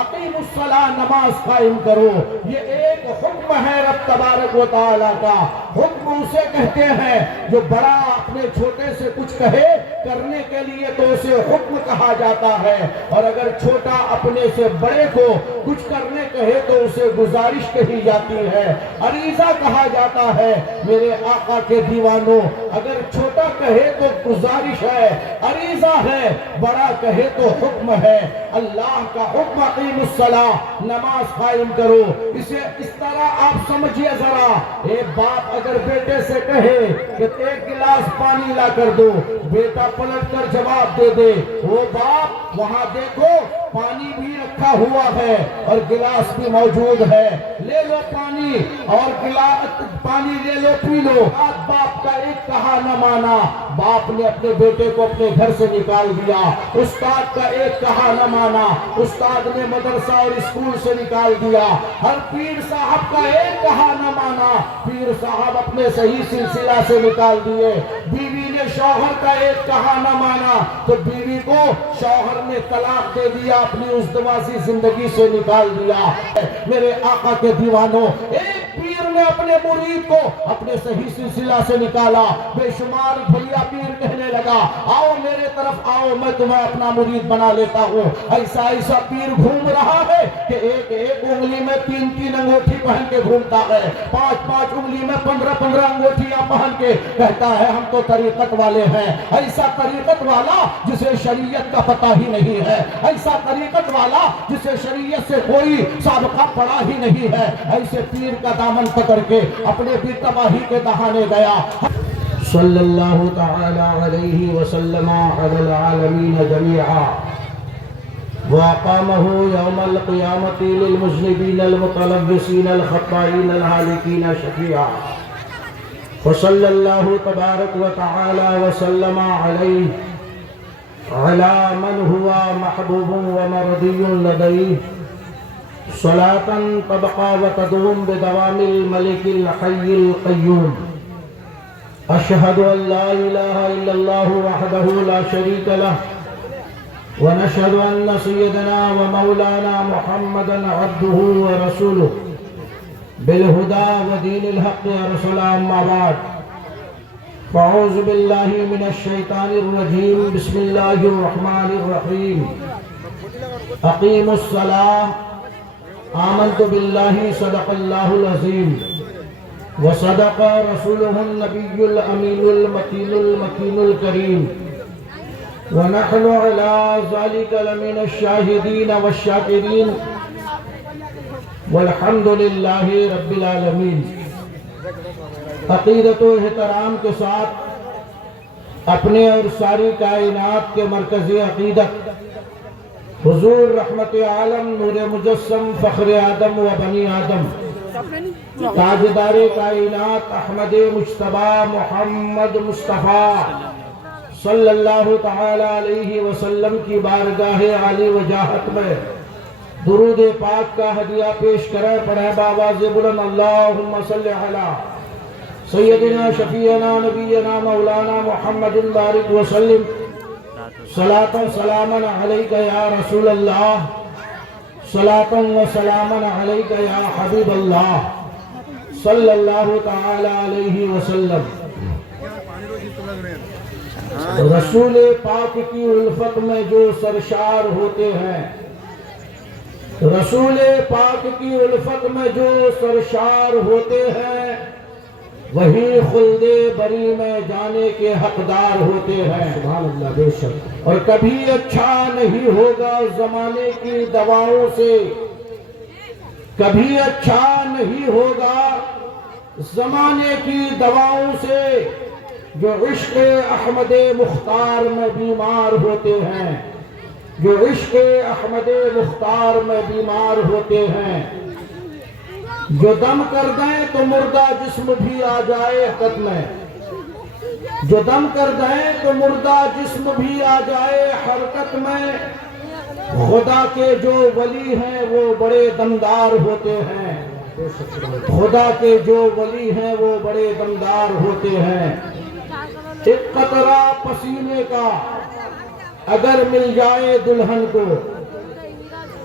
اقیم الصلاۃ، نماز قائم کرو۔ یہ ایک حکم ہے رب تبارک و تعالیٰ کا۔ حکم اسے کہتے ہیں جو بڑا اپنے چھوٹے سے کچھ کہے کرنے کے لیے تو اسے حکم کہا جاتا ہے، اور اگر چھوٹا اپنے سے بڑے کو کچھ کرنے کہے تو اسے گزارش کہی جاتی ہے، عریضہ کہا جاتا ہے۔ میرے آقا کے دیوانوں، اگر چھوٹا کہے تو گزارش ہے، عریضہ ہے، بڑا کہے تو حکم ہے۔ اللہ کا حکم اقیم الصلاۃ، نماز قائم کرو، اسے اس طرح آپ سمجھیے ذرا، ایک باپ اگر بیٹے سے کہے کہ ایک گلاس پانی لا کر دو، بیٹا پلٹ کر جواب دے دے، وہ باپ وہاں دیکھو پانی بھی رکھا ہوا ہے اور گلاس بھی موجود ہے، لے لو پانی اور گلاس پانی لے لو پی لو۔ باپ کا ایک کہا نہ مانا، باپ نے اپنے بیٹے کو اپنے گھر سے نکال دیا۔ استاد کا ایک کہا نہ مانا، استاد نے مدرسہ اور اسکول سے نکال دیا۔ ہر پیر صاحب کا ایک کہا نہ مانا، پیر صاحب اپنے صحیح سلسلہ سے نکال دیے۔ بیوی نے شوہر کا ایک کہا نہ مانا تو بیوی کو شوہر نے طلاق دے دیا، اپنی ازدواجی زندگی سے نکال دیا۔ میرے آقا کے دیوانوں، ایک پیر نے اپنے مرید کو اپنے صحیح سلسلہ سے نکالا، بے شمار بھیا پیر کہنے لگا آؤ میرے طرف آؤ، میں تمہیں اپنا مرید بنا لیتا ہوں۔ ایسا پیر گھوم رہا ہے کہ ایک ایک انگلی میں 3 انگوٹھی پہن کے گھومتا ہے، 5 انگلی میں 15 انگوٹھیاں پہن کے کہتا ہے ہم تو طریقت والے ہیں۔ ایسا طریقت والا جسے شریعت کا پتہ ہی نہیں ہے، ایسا طریقت والا جسے شریعت سے کوئی سابقہ پڑا ہی نہیں ہے، ایسے پیر کا دامن پکڑ کے اپنے بھی تباہی کے دہانے گیا۔ صلی اللہ تعالی علیہ وسلم علی العالمین جميعا وأقامه يوم القيامة للمذنبين المتلبسين الخطائين الهالكين شفيعا، وصلى الله تبارك وتعالى وسلم عليه على من هو محبوب ومرضي لديه صلاة تبقى وتدوم بدوام الملك الحي القيوم۔ أشهد أن لا إله إلا الله وحده لا شريك له، ونشهد أن سيدنا ومولانا محمدا عبده ورسوله بالهدى ودين الحق أرسله، أما بعد فأعوذ بالله من الشيطان الرجيم، بسم الله الرحمن الرحيم۔ أقيموا الصلاة، آمنت بالله صدق الله العظيم وصدق رسوله النبي الأمين المكين المكين الكريم، ونحن على ذلك لمن الشاهدين والشاكرين، والحمد لله رب العالمین۔ عقیدت و احترام کے ساتھ اپنے اور ساری کائنات کے مرکزی عقیدت حضور رحمت عالم نور مجسم فخر آدم و بنی آدم تاجدار کائنات احمد مجتبی محمد مصطفیٰ صلی اللہ تعالی علیہ وسلم کی بارگاہ عالی وجاہت میں درود پاک کا ہدیہ پیش کریں، پڑھیں بآواز بلند اللہم صلی علی سیدنا شفیعنا نبینا مولانا محمد بارک وسلم، صلاۃ و سلاما علیک یا رسول اللہ، صلاۃ و سلاما علیک یا حبیب اللہ صلی اللہ تعالی علیہ وسلم۔ رسول پاک کی الفت میں جو سرشار ہوتے ہیں، رسول پاک کی الفت میں جو سرشار ہوتے ہیں، وہی خلد بری میں جانے کے حقدار ہوتے ہیں۔ سبحان اللہ، بے شک۔ اور کبھی اچھا نہیں ہوگا زمانے کی دواؤں سے، کبھی اچھا نہیں ہوگا زمانے کی دواؤں سے، جو عشق احمد مختار میں بیمار ہوتے ہیں، جو عشق احمد مختار میں بیمار ہوتے ہیں، جو دم کر دیں تو مردہ جسم بھی آ جائے حرکت میں، جو دم کر دیں تو مردہ جسم بھی آ جائے حرکت میں، خدا کے جو ولی ہیں وہ بڑے دمدار ہوتے ہیں، خدا کے جو ولی ہیں وہ بڑے دمدار ہوتے ہیں۔ ایک قطرہ پسینے کا اگر مل جائے دلہن کو،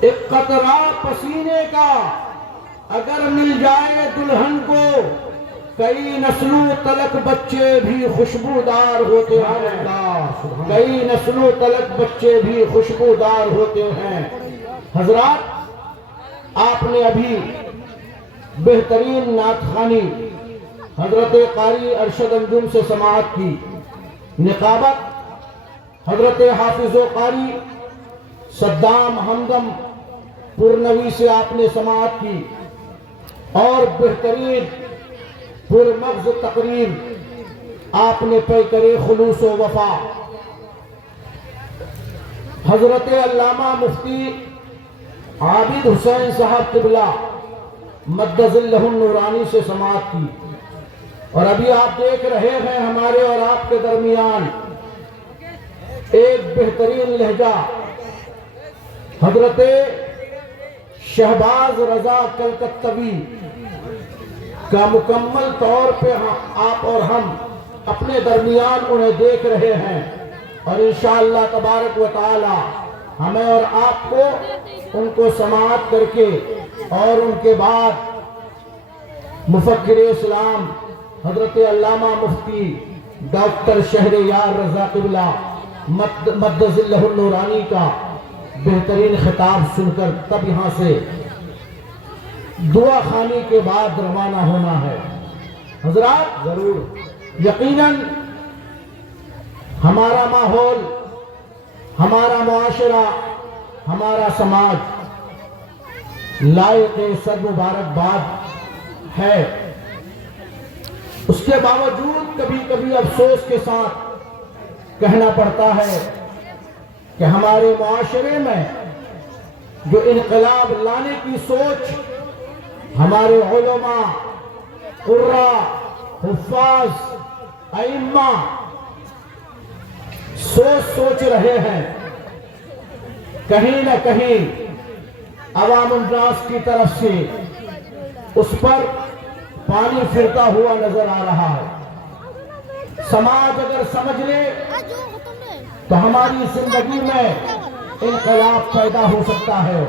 ایک قطرہ پسینے کا اگر مل جائے دلہن کو، کئی نسلوں تلک بچے بھی خوشبودار ہوتے ہیں، کئی نسلوں تلک بچے بھی خوشبودار ہوتے ہیں۔ حضرات، آپ نے ابھی بہترین نعت خوانی حضرت قاری ارشد انجم سے سماعت کی، نقابت حضرت حافظ و قاری صدام ہمدم پرنوی سے آپ نے سماعت کی، اور بہترین پرمغز تقریر آپ نے پیکر خلوص و وفا حضرت علامہ مفتی عابد حسین صاحب قبلہ مد ظلہ النورانی سے سماعت کی، اور ابھی آپ دیکھ رہے ہیں ہمارے اور آپ کے درمیان ایک بہترین لہجہ حضرت شہباز رضا کلکتوی کا مکمل طور پہ آپ اور ہم اپنے درمیان انہیں دیکھ رہے ہیں، اور انشاءاللہ تبارک و تعالی ہمیں اور آپ کو ان کو سماعت کر کے، اور ان کے بعد مفکر اسلام حضرت علامہ مفتی ڈاکٹر شہریار رضا قبلہ مد ظلہ النورانی کا بہترین خطاب سن کر تب یہاں سے دعا خوانی کے بعد روانہ ہونا ہے۔ حضرات، ضرور یقیناً ہمارا ماحول، ہمارا معاشرہ، ہمارا سماج لائق صد مبارکباد ہے، اس کے باوجود کبھی کبھی افسوس کے ساتھ کہنا پڑتا ہے کہ ہمارے معاشرے میں جو انقلاب لانے کی سوچ ہمارے علماء، قراء، حفاظ، ائمہ سوچ رہے ہیں، کہیں نہ کہیں عوام الناس کی طرف سے اس پر پانی پھرتا ہوا نظر آ رہا ہے۔ سماج اگر سمجھ لے تو ہماری زندگی میں انقلاب پیدا ہو سکتا ہے،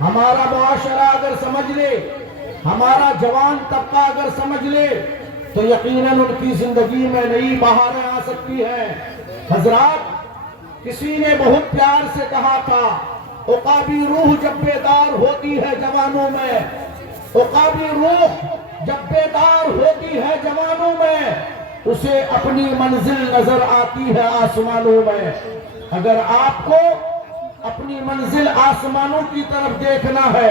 ہمارا معاشرہ اگر سمجھ لے، ہمارا جوان طبقہ اگر سمجھ لے تو یقیناً ان کی زندگی میں نئی بہاریں آ سکتی ہیں۔ حضرات، کسی نے بہت پیار سے کہا تھا، عقابی روح جب بیدار ہوتی ہے جوانوں میں، عقابی روح جب بیدار ہوتی ہے جوانوں میں، اسے اپنی منزل نظر آتی ہے آسمانوں میں۔ اگر آپ کو اپنی منزل آسمانوں کی طرف دیکھنا ہے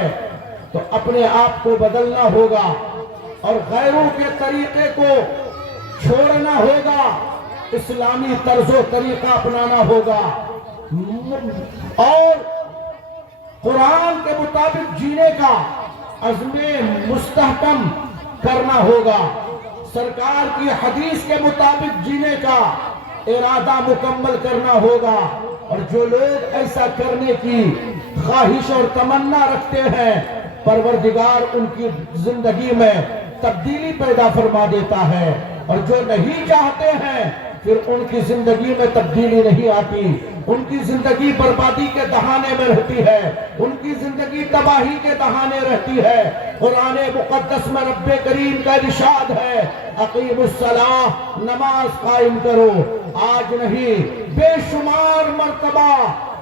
تو اپنے آپ کو بدلنا ہوگا اور غیروں کے طریقے کو چھوڑنا ہوگا، اسلامی طرز و طریقہ اپنانا ہوگا، اور قرآن کے مطابق جینے کا عزم مستحکم کرنا ہوگا، سرکار کی حدیث کے مطابق جینے کا ارادہ مکمل کرنا ہوگا۔ اور جو لوگ ایسا کرنے کی خواہش اور تمنا رکھتے ہیں، پروردگار ان کی زندگی میں تبدیلی پیدا فرما دیتا ہے، اور جو نہیں چاہتے ہیں پھر ان کی زندگی میں تبدیلی نہیں آتی، ان کی زندگی بربادی کے دہانے میں رہتی ہے، ان کی زندگی تباہی کے دہانے رہتی ہے۔ قرآن مقدس میں رب کریم کا ارشاد ہے، اقیم الصلاۃ، نماز قائم کرو۔ آج نہیں، بے شمار مرتبہ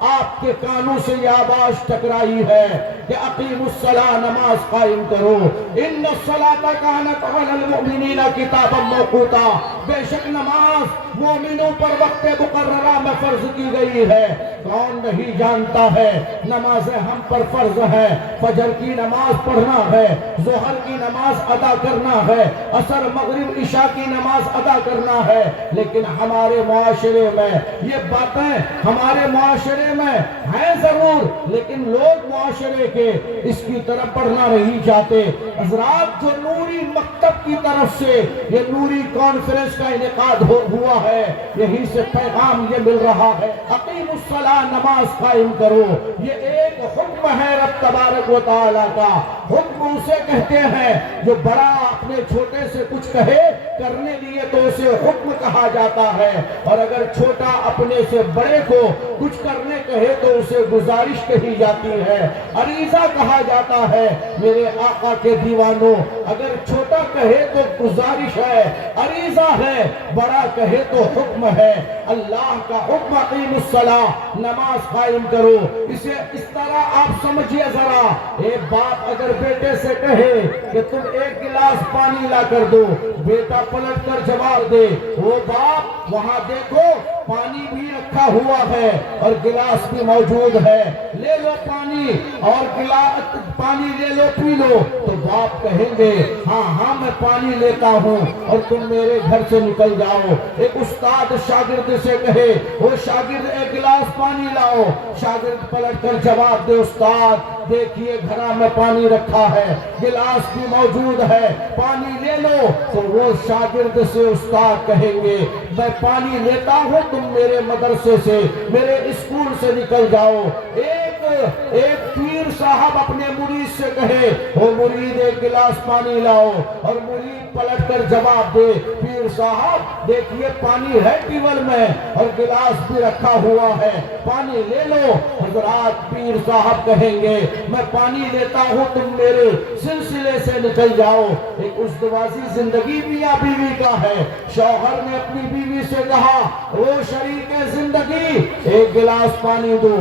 آپ کے کانوں سے یہ آواز ٹکرائی ہے کہ اقیم الصلاۃ، نماز قائم کرو۔ ان الصلاۃ کانت علی المؤمنین کتابا موقوتا، بے شک نماز مومنوں پر وقت مقررہ میں فرض کی گئی ہے۔ کون نہیں جانتا ہے نمازیں ہم پر فرض ہے، فجر کی نماز پڑھنا ہے، ظہر کی نماز ادا کرنا ہے، عصر مغرب عشاء کی نماز ادا کرنا ہے، لیکن ہمارے معاشرے میں یہ باتیں ہمارے معاشرے میں ہیں ضرور، لیکن لوگ معاشرے کے اس کی طرف پڑھنا نہیں چاہتے۔ حضرات، جو نوری مکتب کی طرف سے یہ نوری کانفرنس کا انعقاد ہوا ہے، یہیں سے پیغام یہ مل رہا ہے، اقیم الصلاۃ، نماز قائم کرو۔ یہ ایک حکم ہے رب تبارک و تعالیٰ کا۔ حکم اسے کہتے ہیں جو بڑا اپنے چھوٹے سے کچھ کہے کرنے لیے تو اسے حکم کہا جاتا ہے، اور اگر چھوٹا اپنے سے بڑے کو کچھ کرنے کہے تو اسے گزارش کہی جاتی ہے، عریضہ کہا جاتا ہے۔ میرے آقا کے دیوانوں، اگر چھوٹا کہے تو گزارش ہے، عریضہ ہے، بڑا کہے تو حکم ہے۔ اللہ کا حکم اقیم الصلاۃ، نماز قائم کرو، اسے اس طرح آپ سمجھیے ذرا، ایک باپ اگر بیٹے سے کہے کہ تم ایک گلاس پانی لا کر دو، بیٹا پلٹ کر جواب دے، وہ باپ وہاں دیکھو پانی بھی رکھا ہوا ہے اور گلاس بھی موجود ہے، لے لو پانی اور گلاس پانی لے لو پی لو، تو باپ کہیں گے ہاں ہاں میں پانی لیتا ہوں اور تم میرے گھر سے نکل جاؤ۔ ایک استاد شاگرد سے کہے، وہ شاگرد ایک گلاس پانی لاؤ، شاگرد پلٹ کر جواب دے، استاد دیکھیے گھرا میں پانی رکھا ہے، گلاس بھی موجود ہے، پانی لے لو، تو وہ شاگرد سے استاد کہیں گے میں پانی لیتا ہوں، تم میرے مدرسے سے میرے اسکول سے نکل جاؤ۔ ایک پیر صاحب اپنے مرید سے کہے، وہ مرید ایک گلاس پانی لاؤ، اور مرید پلٹ کر جواب دے، پیر صاحب دیکھیے پانی ہے ٹیول میں اور گلاس بھی رکھا ہوا ہے، پانی لے لو۔ حضرات پیر صاحب کہیں گے میں پانی لیتا ہوں، تم میرے سلسلے سے نکل جاؤ۔ ایک ازدواجی زندگی میاں بیوی کا ہے، شوہر نے اپنی بیوی سے کہا، وہ شریک زندگی ایک گلاس پانی دو،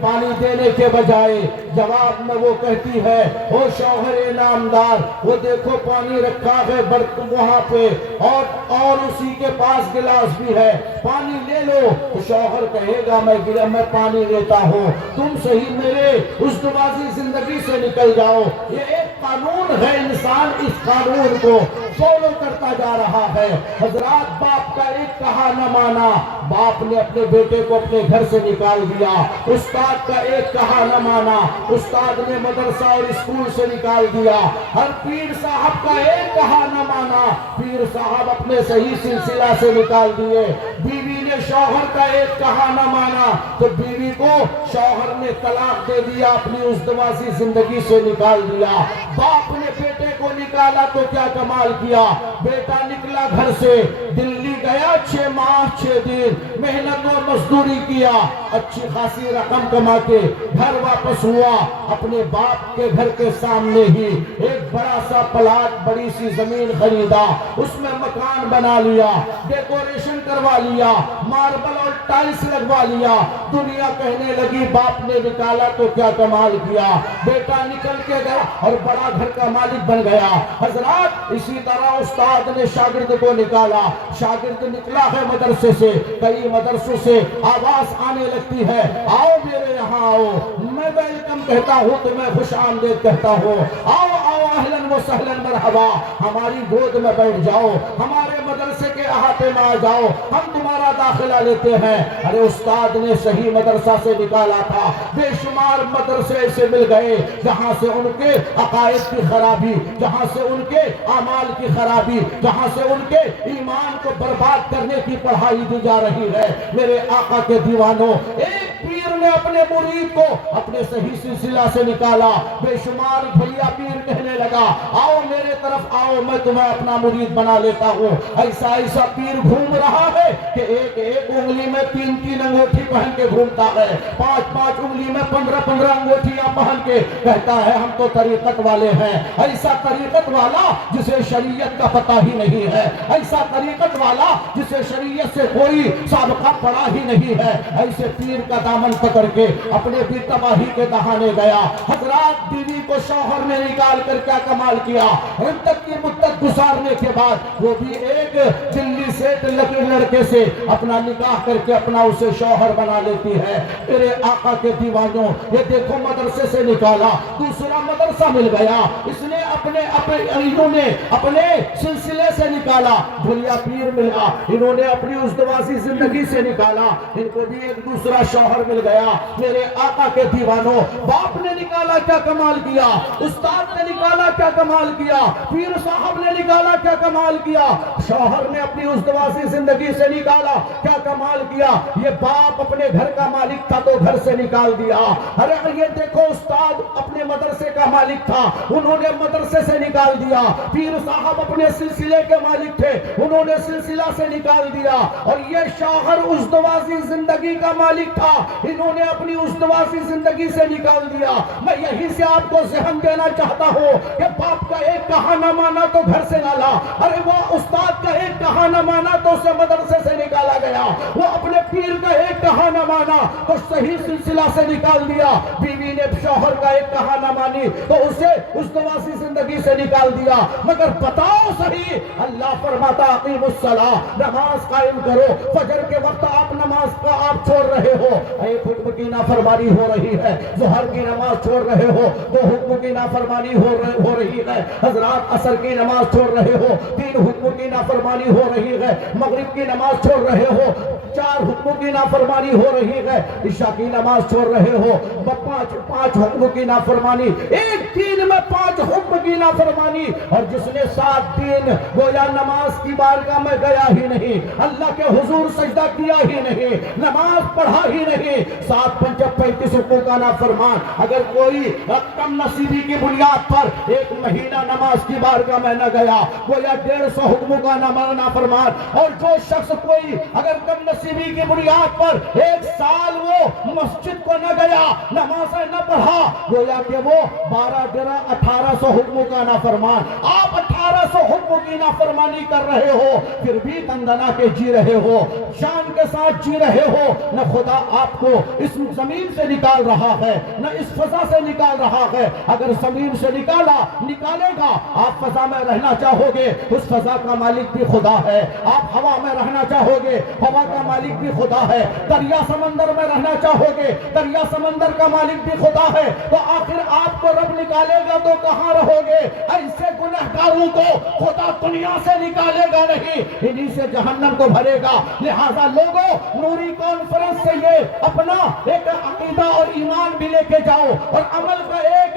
پانی دینے کے بجائے جواب میں وہ کہتی ہے، وہ شوہر نامدار وہ دیکھو پانی رکھا ہے برتن وہاں پہ اور اسی کے پاس گلاس بھی ہے، پانی لے لو۔ تو شوہر کہے گا میں پانی لیتا ہوں، تم صحیح میرے ازدواجی زندگی سے نکل جاؤ۔ یہ ایک قانون ہے، انسان اس قانون کو فالو کرتا جا رہا ہے۔ حضرات باپ کا ایک کہا نہ مانا، باپ نے اپنے بیٹے کو اپنے گھر سے نکال دیا۔ استاد کا ایک کہا نہ مانا، استاد نے مدرسہ اور اسکول سے نکال دیا۔ ہر پیر صاحب کا ایک کہا نہ مانا، پیر صاحب اپنے صحیح سلسلہ سے نکال دیے۔ بیوی نے شوہر کا ایک کہا نہ مانا تو بیوی کو شوہر نے طلاق دے دیا، اپنی ازدواجی زندگی سے نکال دیا۔ باپ نے بیٹے کو نکالا تو کیا کمال کیا، بیٹا نکلا گھر سے، دلی گیا 6 ماہ 6 دن، محنت اور مزدوری کیا، اچھی خاصی رقم کما کے گھر واپس ہوا۔ اپنے باپ کے گھر کے سامنے ہی ایک بڑا سا پلاٹ، بڑی سی زمین خریدا، اس میں مکان بنا لیا، ڈیکوریشن کروا لیا، ماربل اور ٹائلس لگوا لیا۔ دنیا کہنے لگی باپ نے نکالا تو کیا کمال کیا، بیٹا نکل کے گیا اور بڑا گھر کا مالک بن گیا۔ حضرات اسی طرح استاد نے شاگرد کو نکالا، شاگرد نکلا ہے مدرسے سے، کئی مدرسوں سے آواز آنے لگتی ہے، آؤ میرے یہاں آؤ، میں ویلکم کہتا ہوں، تمہیں خوش آمدید کہتا ہوں، آؤ آؤ اہلاً و سہلاً مرحبا، ہماری گود میں بیٹھ جاؤ، ہمارے مدرسے کے احاطے میں آ جاؤ، ہم تمہارا داخلہ لیتے ہیں۔ ارے استاد نے صحیح مدرسہ سے نکالا تھا، بے شمار مدرسے ایسے مل گئے جہاں سے ان کے عقائد کی خرابی، جہاں سے ان کے اعمال کی خرابی، جہاں سے ان کے ایمان کو برباد کرنے کی پڑھائی دی جا رہی ہے۔ میرے آقا کے دیوانوں، ایک پیر نے اپنے مرید کو اپنے صحیح سلسلہ سے نکالا، بے شمار بھیا پیر کہنے لگا، آؤ میرے طرف آؤ، میں تمہیں اپنا مرید بنا لیتا ہوں۔ ایسا ایسا پیر گھوم رہا ہے کہ ایک ایک انگلی میں 3 انگوٹھی پہن کے گھومتا ہے، 5 انگلی میں 15 انگوٹھیاں پہن کے کہتا ہے ہم تو طریقت والے ہیں۔ ایسا طریقت والا جسے شریعت کا پتہ ہی نہیں ہے، ایسا طریقت والا جسے شریعت سے کوئی سابقہ پڑا ہی نہیں ہے، ایسے پیر کا دامن پکڑ کے اپنے بھی تباہی کے دہانے گیا۔ حضرات بیوی کو شوہر نے نکال کر کیا کمال کیا، مدت کی مدت گزارنے کے بعد وہ بھی ایک دلی سے لڑکے سے اپنا نکاح کر کے اپنا اسے شوہر بنا لیتی ہے۔ میرے آقا کے دیوانوں، یہ دیکھو مدرسے سے نکالا، دوسرا مدرسہ مل گیا، اس نے انہوں نے اپنے سلسلے سے نکالا، بھلیا پیر ملا، انہوں نے اپنی ازدواجی زندگی سے نکالا، ان کو بھی ایک دوسرا شوہر مل گیا۔ میرے آقا کے دیوانوں، باپ نے نکالا کیا کمال کیا، استاد نے نکالا کیا کمال کیا، پیر صاحب نے نکالا کیا کمال کیا، شوہر نے اپنی ازدواجی زندگی سے نکالا کیا کمال کیا، یہ باپ اپنے گھر کا مالک تھا تو گھر سے نکال دیا۔ ارے یہ دیکھو استاد اپنے مدرسے کا مالک تھا، انہوں نے مدرسے سے نکال دیا، پیر صاحب اپنے سلسلے کے مالک تھے، انہوں نے سلسلہ سے نکال دیا، اور یہ شوہر ازدواجی زندگی کا مالک تھا، انہوں نے اپنی ازدواجی زندگی سے نکال دیا۔ میں یہی سے آپ کو ذہن دینا چاہتا ہوں کہ باپ کا ایک کہا نہ مانا تو گھر سے نہ لا، ارے وہ استاد کا ایک کہا نہ مانا تو اسے مدرسے سے نکالا گیا، وہ اپنے پیر کا ایک کہا نہ مانا تو صحیح سلسلہ سے نکال دیا، بیوی نے شوہر کا ایک کہا نہ مانی تو اسے ازدواجی زندگی سے نکال دیا۔ مگر بتاؤ صحیح، اللہ فرماتا اقیم الصلاۃ، نماز قائم کرو، فجر کے وقت آپ نماز کا آپ چھوڑ رہے ہو، ایک حکم کی نافرمانی ہو رہی ہے، ظہر کی نماز چھوڑ رہے ہو، دو حکم کی نافرمانی ہو رہی ہے، حضرات عصر کی نماز چھوڑ رہے ہو، تین حکم کی نافرمانی ہو رہی ہے، مغرب کی نماز چھوڑ رہے ہو، چار حکموں کی نافرمانی ہو رہی ہے، عشاء کی نماز چھوڑ رہے ہو، پانچ حکموں کی نافرمانی، ایک دن میں 5 حکم کی نافرمانی، اور جس نے 7 دن گویا نماز کی بارگاہ میں گیا ہی نہیں، اللہ کے حضور سجدہ کیا ہی نہیں، نماز پڑھا ہی نہیں، 7 5 35 حکموں کا نافرمان، اگر کوئی کم نصیبی کی بنیاد پر 1 مہینہ نماز کی بارگاہ میں نہ گیا، گویا 150 حکموں کا نافرمان، اور جو شخص کوئی اگر کم نصیبی کی بنیاد پر 1 سال وہ مسجد کو نہ گیا، نمازیں نہ پڑھا، گویا کہ وہ 1800 حکموں کا نافرمان۔ آپ 1800 حکموں کی نافرمانی کر رہے ہو، پھر بھی دندنا کے جی رہے ہو، شان کے ساتھ جی رہے ہو، نہ خدا آپ کو اس زمین سے نکال رہا ہے، نہ اس فضا سے نکال رہا ہے۔ اگر زمین سے نکالے گا، آپ فضا میں رہنا چاہو گے، اس فضا کا مالک بھی خدا ہے، آپ ہوا میں رہنا چاہو گے، ہوا کا مالک بھی خدا ہے، دریا سمندر میں رہنا چاہو گے، دریا سمندر کا مالک بھی خدا ہے، تو آخر آپ کو رب نکالے گا تو کہاں رہو گے؟ ایسے گنہگاروں کو خدا دنیا سے نکالے گا نہیں، انہی سے جہنم کو بھرے گا۔ لہذا لوگوں، نوری کانفرنس سے یہ اپنا ایک عقیدہ اور ایمان بھی لے کے جاؤ، اور عمل کا ایک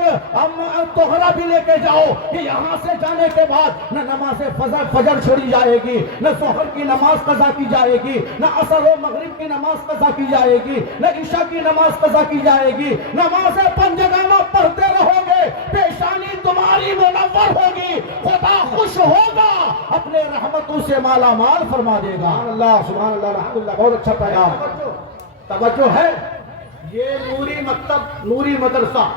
توہرا بھی لے کے جاؤ کہ یہاں سے جانے کے بعد نہ نماز فجر چھوڑی جائے گی، نہ ظہر کی نماز قضا کی جائے گی، نہ عصر و مغرب کی نماز قضا کی جائے گی، نہ عشاء کی نماز قضا کی جائے گی، نمازیں پنجگانہ پڑھتے رہو گے، پیشانی تمہاری منور ہوگی، خدا خوش ہوگا، اپنے رحمتوں سے مالا مال فرما دے گا۔ سبحان اللہ الحمدللہ، بہت اچھا پیغام، توجہ ہے۔ یہ نوری مکتب، نوری مدرسہ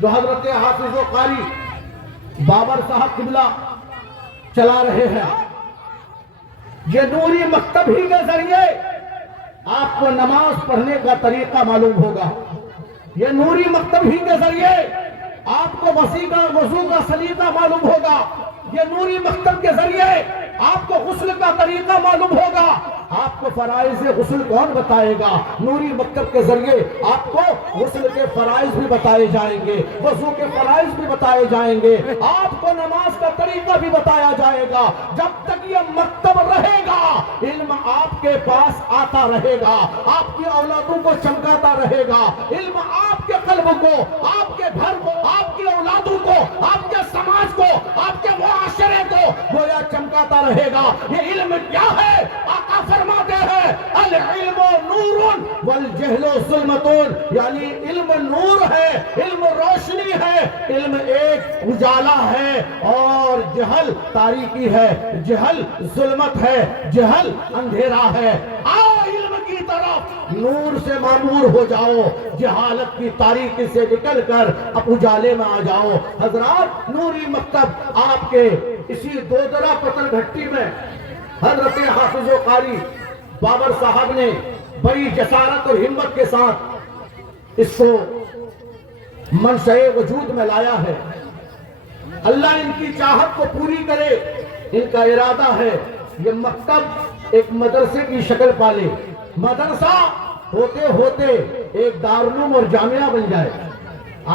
جو حضرت حافظ و قاری بابر صاحب قبلہ چلا رہے ہیں، یہ نوری مکتب ہی کے ذریعے آپ کو نماز پڑھنے کا طریقہ معلوم ہوگا، یہ نوری مکتب ہی کے ذریعے آپ کو وضو کا سلیقہ معلوم ہوگا، یہ نوری مکتب کے ذریعے آپ کو غسل کا طریقہ معلوم ہوگا، آپ کو فرائض غسل کون بتائے گا؟ نوری مکتب کے ذریعے آپ کو غسل کے فرائض بھی بتائے جائیں گے، وضو کے فرائض بھی بتائے جائیں گے، آپ کو نماز کا طریقہ بھی بتایا جائے گا۔ جب تک یہ مکتب رہے گا، علم آپ کے پاس آتا رہے گا، آپ کی اولادوں کو چمکاتا رہے گا، علم آپ کے قلب کو، آپ کے گھر کو، آپ کی اولادوں کو، آپ کے سماج کو، آپ کے معاشرے کو گویا چمکاتا رہے گا۔ یہ علم کیا ہے؟ آقا فرماتے ہیں العلم نور والجہل ظلمت، یعنی علم نور ہے، علم روشنی ہے، علم ایک اجالا ہے، اور جہل تاریکی ہے، جہل ظلمت ہے، جہل اندھیرا ہے۔ آؤ علم کی طرف، نور سے معمور ہو جاؤ، جہالت کی تاریکی سے نکل کر اب اجالے میں آ جاؤ۔ حضرات، نوری مکتب آپ کے اسی دودرا پتن گھٹی میں حضرت حافظ و قاری بابر صاحب نے بڑی جسارت اور ہمت کے ساتھ اس کو منشأ وجود میں لایا ہے۔ اللہ ان کی چاہت کو پوری کرے، ان کا ارادہ ہے یہ مکتب ایک مدرسے کی شکل پالے، مدرسہ ہوتے ہوتے ایک دارالعلوم اور جامعہ بن جائے۔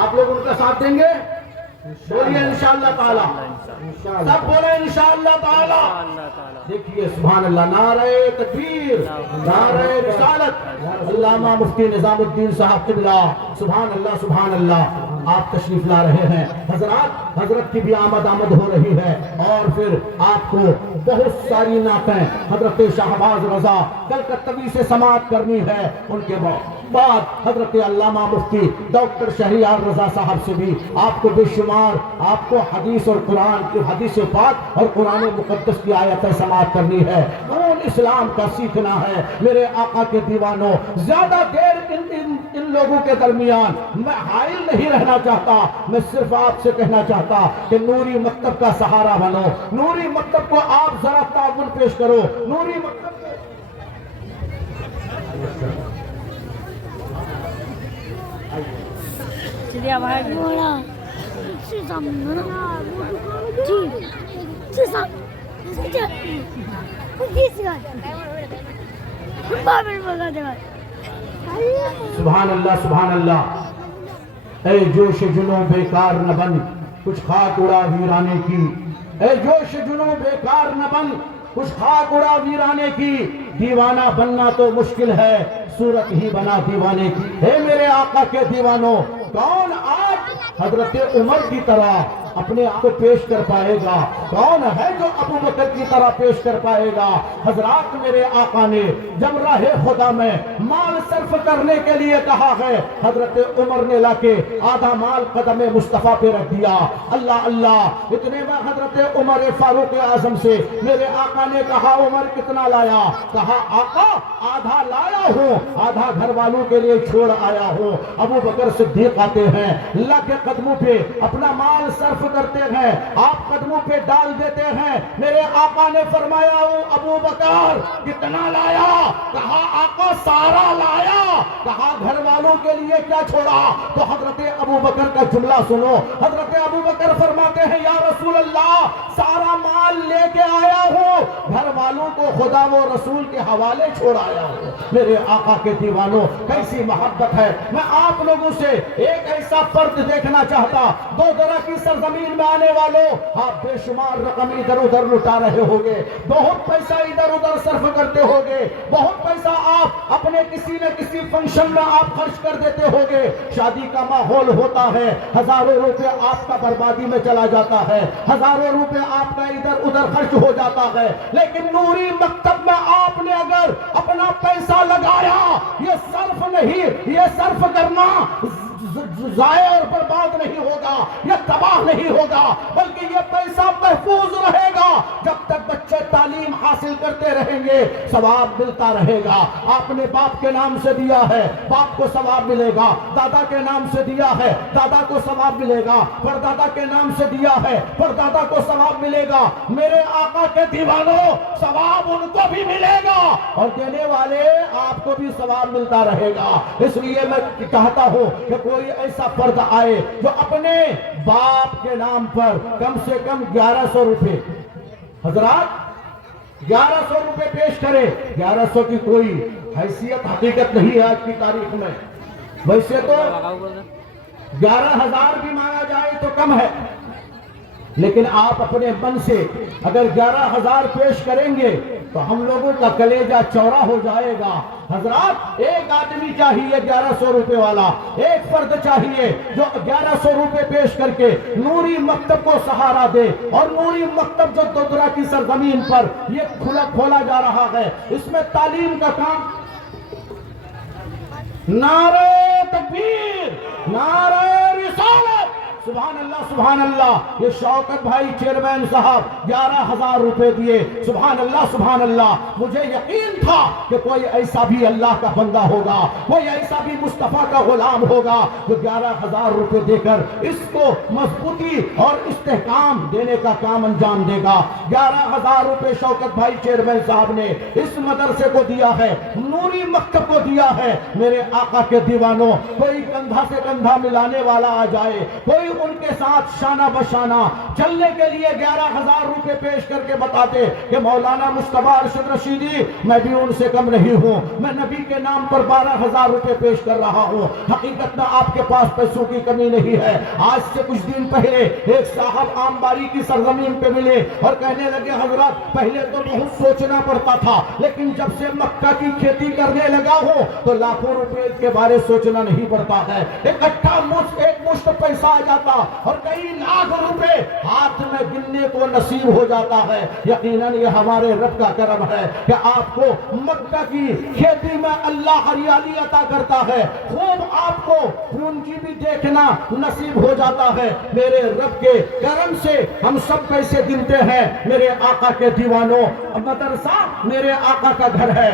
آپ لوگ ان کا ساتھ دیں گے؟ بولیے انشاءاللہ تعالی، سب بولے انشاءاللہ تعالی۔ دیکھیے سبحان اللہ، نعرہ تکبیر، نعرہ رسالت، علامہ مفتی نظام الدین صاحب قبلہ، سبحان اللہ سبحان اللہ۔ آپ تشریف لا رہے ہیں حضرات، حضرت کی بھی آمد ہو رہی ہے، اور پھر آپ کو بہت ساری نعتیں حضرت شہباز رضا کلکتوی سے سماعت کرنی ہے۔ ان کے بعد حضرت علامہ مفتی ڈاکٹر شہریار رضا صاحب سے بھی آپ کو بے شمار آپ کو حدیث اور قرآن کی حدیث پاک اور قرآن مقدس کی آیتیں سماعت کرنی ہے۔ کون اسلام کا سیکھنا ہے میرے آقا کے دیوانوں۔ زیادہ دیر ان لوگوں کے درمیان میں حائل نہیں رہنا چاہتا، میں صرف آپ سے کہنا چاہتا کہ نوری مکتب کا سہارا بنو، نوری مکتب کو آپ ذرا تعاون پیش کرو، نوری مکتب سبحان اللہ سبحان اللہ۔ اے جوش جنوں بیکار نہ بن کچھ خاک اڑا ویرانے کی، اے جوش جنوں بیکار نہ بن کچھ خاک اڑا ویرانے کی، دیوانہ بننا تو مشکل ہے صورت ہی بنا دیوانے کی۔ اے میرے آقا کے دیوانوں، کون آج حضرت عمر کی طرح اپنے آپ کو پیش کر پائے گا؟ کون ہے جو ابو بکر کی طرح پیش کر پائے گا؟ حضرات میرے آقا نے جب راہ خدا میں مال صرف کرنے کے لیے کہا ہے، حضرت عمر نے لا کے آدھا مال قدم مصطفیٰ پہ رکھ دیا۔ اللہ اللہ، اتنے میں حضرت عمر فاروق اعظم سے میرے آقا نے کہا عمر کتنا لایا؟ کہا آقا آدھا لایا ہوں، آدھا گھر والوں کے لیے چھوڑ آیا ہوں۔ ابو بکر صدیق آتے ہیں، اللہ کے قدموں پہ اپنا مال صرف کرتے ہیں، آپ قدموں پہ ڈال دیتے ہیں۔ میرے آقا نے فرمایا ابو بکر کتنا لایا؟ کہا آقا سارا لایا۔ کہا گھر والوں کے لیے کیا چھوڑا؟ تو حضرت ابو بکر کا جملہ سنو، حضرت ابو بکر فرماتے ہیں یا رسول اللہ سارا مال لے کے آیا ہوں، گھر والوں کو خدا و رسول کے حوالے چھوڑ آیا ہوں۔ میرے آقا کے دیوانوں، کیسی محبت ہے۔ میں آپ لوگوں سے ایک ایسا فرد دیکھنا چاہتا، دو درہ کی سرزمین میں آنے والوں، آپ بے شمار رقم ادھر ادھر لٹا رہے ہوگے، بہت پیسہ ادھر ادھر صرف کرتے ہوگے، بہت پیسہ آپ اپنے کسی نہ کسی فنکشن میں آپ خرچ کر دیتے ہوگے، شادی کا ماحول ہوتا ہے، ہزاروں روپے آپ کا بربادی میں چلا جاتا ہے، ہزاروں روپے آپ کا ادھر ادھر خرچ ہو جاتا ہے، لیکن نوری مکتب میں آپ نے اگر اپنا پیسہ لگایا، یہ صرف نہیں، یہ صرف کرنا ضائع اور برباد نہیں ہوگا، یہ تباہ نہیں ہوگا، بلکہ یہ پیسہ محفوظ رہے گا۔ جب تک بچے تعلیم حاصل کرتے رہیں گے ثواب ملتا رہے گا۔ آپ نے باپ کے نام سے دیا ہے، باپ کو ثواب ملے گا، دادا کے نام سے دیا ہے، دادا کو ثواب ملے گا، پردادا کے نام سے دیا ہے، پردادا کو ثواب ملے گا۔ میرے آقا کے دیوانوں، ثواب ان کو بھی ملے گا اور دینے والے آپ کو بھی ثواب ملتا رہے گا۔ اس لیے میں کہتا ہوں کہ کوئی ایسا فرد آئے جو اپنے باپ کے نام پر کم سے کم 1100 روپے، حضرات 1100 روپے پیش کرے۔ 1100 کی کوئی حیثیت حقیقت نہیں ہے آج کی تاریخ میں، ویسے تو 11,000 بھی مانا جائے تو کم ہے، لیکن آپ اپنے من سے اگر 11,000 پیش کریں گے تو ہم لوگوں کا کلیجہ چورا ہو جائے گا۔ حضرات ایک آدمی چاہیے 1100 روپے والا، ایک فرد چاہیے جو 1100 روپے پیش کر کے نوری مکتب کو سہارا دے، اور نوری مکتب جو دودرا کی سرزمین پر یہ کھولا جا رہا ہے، اس میں تعلیم کا کام۔ نعرہ تکبیر، نعرہ رسالت، سبحان اللہ سبحان اللہ۔ یہ شوکت بھائی چیئرمین صاحب 11,000 روپے دیے، سبحان اللہ سبحان اللہ۔ مجھے یقین تھا کہ کوئی ایسا بھی اللہ کا بندہ ہوگا، کوئی ایسا بھی مصطفیٰ کا غلام ہوگا جو 11,000 روپے دے کر اس کو مضبوطی اور استحکام دینے کا کام انجام دے گا۔ 11,000 روپے شوکت بھائی چیئرمین صاحب نے اس مدرسے کو دیا ہے، نوری مکتب کو دیا ہے۔ میرے آقا کے دیوانوں، کوئی کندھا سے کندھا ملانے والا آ جائے، کوئی ان کے ساتھ شانہ بشانہ چلنے کے لیے 11,000 روپے پیش کر کے بتاتے کہ مولانا مصطفیٰ ارشد رشیدی میں بھی ان سے کم نہیں ہوں، میں نبی کے نام پر 12,000 روپے پیش کر رہا ہوں۔ حقیقت میں آپ کے پاس پیسوں کی کمی نہیں ہے۔ آج سے کچھ دن پہلے ایک صاحب آمباری کی سرزمین پہ ملے اور کہنے لگے حضرات پہلے تو بہت سوچنا پڑتا تھا، لیکن جب سے مکہ کی کھیتی کرنے لگا ہوں تو لاکھوں روپے کے بارے سوچنا نہیں پڑتا ہے، ایک مشت پیسہ آ جاتا اور کئی لاکھ روپے ہاتھ میں گننے کو نصیب ہو جاتا ہے، یقیناً یہ ہمارے رب کا کرم ہے کہ آپ کو مکہ کی کھیتی میں اللہ ہریالی عطا کرتا ہے، خوب آپ کو ان کی بھی دیکھنا نصیب ہو جاتا ہے۔ میرے رب کے کرم سے ہم سب پیسے گنتے ہیں۔ میرے آقا کے دیوانوں، مدرسہ میرے آقا کا گھر ہے۔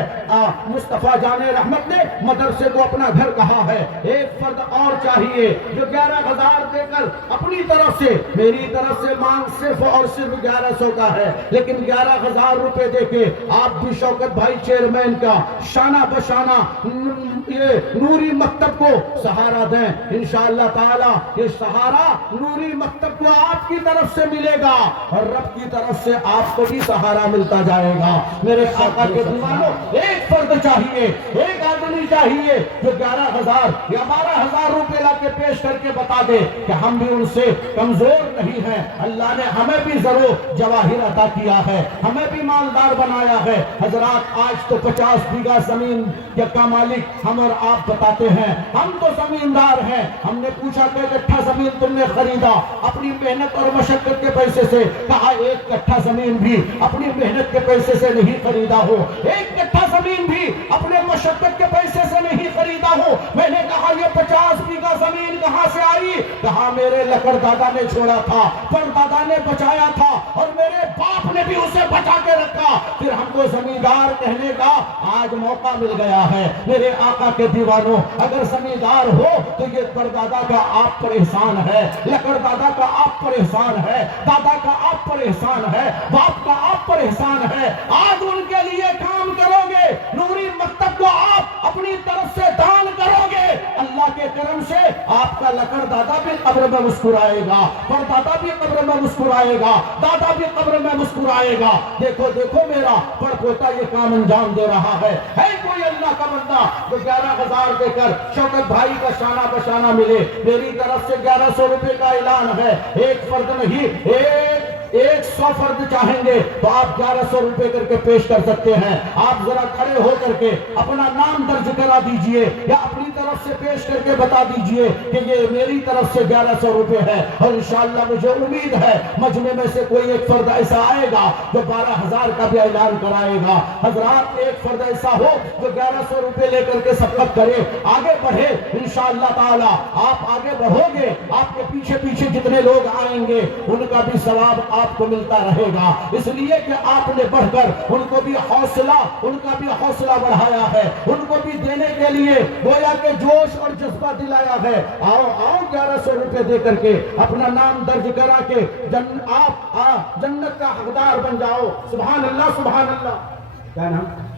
مصطفیٰ جان رحمت نے مدرسے کو اپنا گھر کہا ہے۔ ایک فرد اور چاہیے جو 11,000 دے کر اپنی طرف سے، میری طرف سے مانگ صرف اور صرف 1100 کا ہے، لیکن 11,000 روپے دے کے آپ بھی شوکت بھائی چیئرمین کا شانہ بشانہ یہ نوری مکتب کو سہارا دیں۔ انشاءاللہ تعالی یہ سہارا نوری مکتب کو آپ کی طرف سے ملے گا اور رب کی طرف سے آپ کو بھی سہارا ملتا جائے گا۔ میرے آقا کے دیوانوں، ایک فرد چاہیے، ایک آدمی چاہیے جو 11,000 یا 12,000 روپے لا کے پیش کر کے بتا دے کہ ہم بھی ان سے کمزور نہیں ہیں، اللہ نے ہمیں بھی ضرور جواہر عطا کیا ہے، ہمیں بھی مالدار بنایا ہے۔ حضرات آج تو 50 بیگھہ زمین کا مالک ہم اور آپ بتاتے ہیں، ہم تو زمیندار ہیں۔ ہم نے پوچھا کہ کٹھا زمین تم نے خریدا اپنی محنت اور مشقت کے پیسے سے؟ کہا ایک کٹھا زمین بھی اپنی محنت کے پیسے سے نہیں خریدا ہو، ایک کٹھا زمین بھی اپنے مشقت کے پیسے سے نہیں خریدا ہو۔ میں نے کہا یہ 50 بیگھہ زمین کہاں سے آئی؟ کہا میرے لکڑ دادا نے چھوڑا تھا، پر دادا نے بچایا تھا اور میرے باپ نے بھی اسے بچا کے رکھا، پھر ہم کو زمیندار کہنے کا آج موقع مل گیا ہے۔ میرے آقا کے دیوانوں، اگر زمیندار ہو تو یہ پردادا کا آپ پر احسان ہے، لکڑ دادا کا آپ پر احسان ہے، دادا کا آپ پر احسان ہے، باپ کا آپ پر احسان ہے۔ آج ان کے لیے کام کرو گے، نوری مکتب کو آپ اپنی طرف سے دان کرو گے، اللہ کے کرم سے آپ کا لکڑ دادا بھی قبر میں مسکرائے گا، پر دادا بھی قبر میں مسکرائے گا، دادا بھی قبر میں مسکرائے گا۔ دیکھو دیکھو میرا پڑ پوتا یہ کام انجام دے رہا ہے۔ ہے کوئی اللہ کا بندہ جو 11,000 دے کر شوکت بھائی کا شانہ بشانہ ملے؟ میری طرف سے 1100 روپے کا اعلان ہے، ایک فرد نہیں، 100 فرد چاہیں گے تو آپ 1100 روپے کر کے پیش کر سکتے ہیں۔ آپ ذرا کھڑے ہو کر کے اپنا نام درج کرا دیجئے یا اپنی طرف سے پیش کر کے بتا دیجئے کہ یہ میری طرف سے 1100 روپے ہے، اور انشاءاللہ مجھے امید ہے مجمع میں سے کوئی ایک فرد ایسا آئے گا جو 12,000 کا بھی اعلان کرائے گا۔ حضرات ایک فرد ایسا ہو جو 1100 روپے لے کر کے سبقت کرے، آگے بڑھے، انشاءاللہ تعالی آپ آگے بڑھو گے، آپ کے پیچھے پیچھے جتنے لوگ آئیں گے ان کا بھی ثواب آپ کو ملتا رہے گا، اس لیے کہ آپ نے بڑھ کر ان کو بھی حوصلہ، ان کا بھی حوصلہ بڑھایا ہے، ان کو بھی دینے کے لیے گویا کہ جوش اور جذبہ دلایا ہے۔ آؤ آؤ 1100 روپے دے کر کے اپنا نام درج کرا کے آپ جنت کا حقدار بن جاؤ۔ سبحان اللہ سبحان اللہ۔ کیا نام؟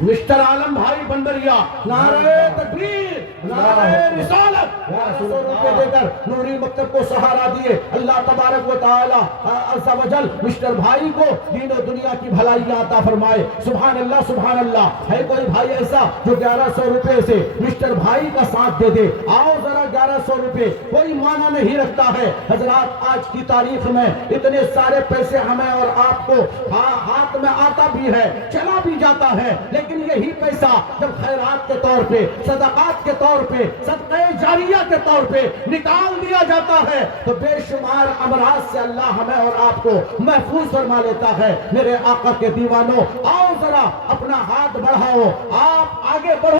مسٹر عالم بھائی بندریا، نعرہ تکبیر، نعرہ رسالت۔ 1100 روپے دے کر نوری مکتب کو سہارا دیے۔ اللہ تبارک و تعالی عز و جل مسٹر بھائی کو دین و دنیا کی بھلائی عطا فرمائے۔ سبحان اللہ سبحان اللہ۔ ہے کوئی بھائی ایسا جو 1100 روپے سے مسٹر بھائی کا ساتھ دے دے؟ آؤ ذرا 1100 روپے کوئی معنی نہیں رکھتا ہے۔ حضرات آج کی تاریخ میں اتنے سارے پیسے ہمیں اور آپ کو ہاتھ میں آتا بھی ہے، چلا بھی جاتا ہے، لیکن یہی پیسہ جب خیرات کے طور پہ، صدقات کے طور پہ، صدقہ جاریہ کے طور پہ نکال دیا جاتا ہے تو بے شمار امراض سے اللہ ہمیں اور آپ کو محفوظ فرما لیتا ہے۔ میرے آقا کے دیوانوں، آؤ ذرا اپنا ہاتھ بڑھاؤ، آپ آگے بڑھو۔